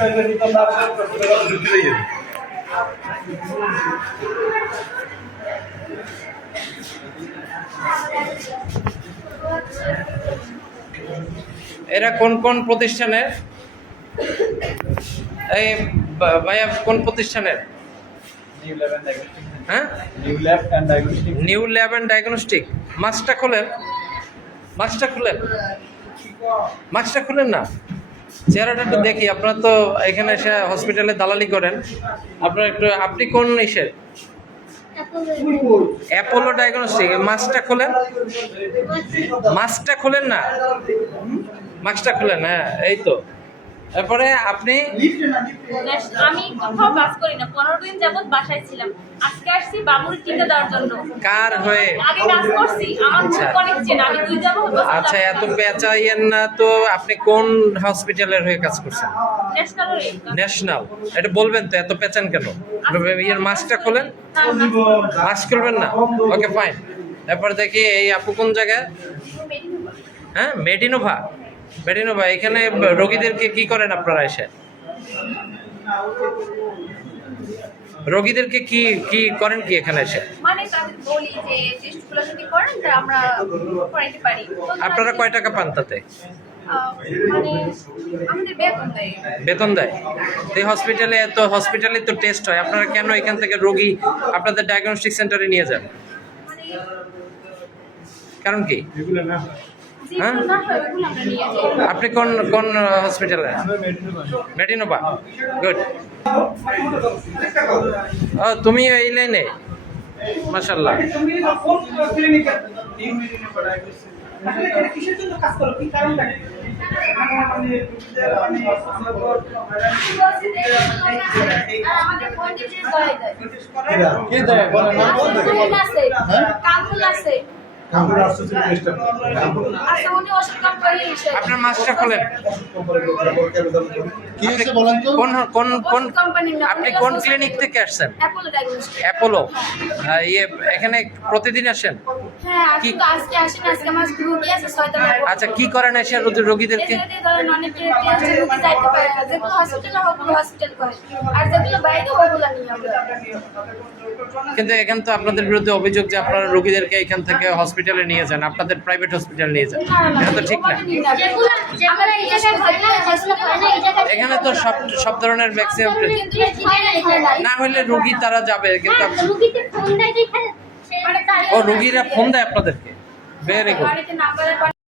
এরা কোন কোন প্রতিষ্ঠানের? এই ভাইয়া কোন প্রতিষ্ঠানের? হ্যাঁ, নিউ ল্যাব অ্যান্ড ডায়াগনস্টিক। মাস্কটা খোলেন, মাস্কটা খুলেন, মাস্কটা খুলেন না, চেহারাটা একটু দেখি। আপনার তো এখানে এসে হসপিটালে দালালি করেন, আপনার একটু, আপনি কোন ইসের? Apollo diagnostic. মাস্কটা খোলেন, মাস্কটা খোলেন না, মাস্কটা খুলেন। হ্যাঁ, এই তো। তারপরে আপনি? আমি কোথাও কাজ করি না, 15 দিন যাবত বাসায় ছিলাম। আজকে আসছি বাবুর টিকা দেওয়ার জন্য। কার হয়ে? আগে কাজ করছি, আমার অনেক চেনা, আমি 2 যাব। আচ্ছা, এত পেঁচাইয়েন না তো। আপনি কোন হসপিটালের হয়ে কাজ করছেন? ন্যাশনাল। এটা বলবেন তো, এত পেঁচান কেন? ইয়ের মাস্কটা খোলেন, মাস্ক খুলবেন না। ওকে, ফাইন। তারপর দেখি এই আপু কোন জায়গায়? হ্যাঁ, মেডিনোভা। মেডিনোভা। এখানে রোগীদেরকে কি করেন আপনারা এসে? রোগীদেরকে কি কি করেন কি এখানে এসে? মানে তাদের বলি যে টেস্টগুলো যদি করেন তা আমরা করাইতে পারি। আপনারা কয় টাকা পান তাতে? মানে আমাদের বেতন দেয়। বেতন দেয়? এই হসপিটালে হসপিটালে তো টেস্ট হয়, আপনারা কেন এখান থেকে রোগী আপনাদের ডায়াগনস্টিক সেন্টারে নিয়ে যান? কারণ কি? হ্যাঁ, আপনি কোন কোন হসপিটালে? মেডিনোভা। গুড। ও, তুমি এই লাইনে? মাশাআল্লাহ। আপনার মাস্কটা খোলেন। আপনি কোন ক্লিনিক থেকে আসছেন? অ্যাপোলো। ইয়ে, এখানে প্রতিদিন আসেন? আচ্ছা, কি করেন এসে রোগীদেরকে? কিন্তু এখানে তো আপনাদের বিরুদ্ধে অভিযোগ যে আপনারা রোগীদেরকে এখান থেকে হসপিটালে নিয়ে যান, আপনাদের প্রাইভেট হসপিটালে নিয়ে যান। এটা তো ঠিক না। এখানে তো সব ধরনের ভ্যাকসিন না হলে রোগী তারা যাবে, কিন্তু ও রোগীরা ফোন দেয় আপনাদেরকে? Very good.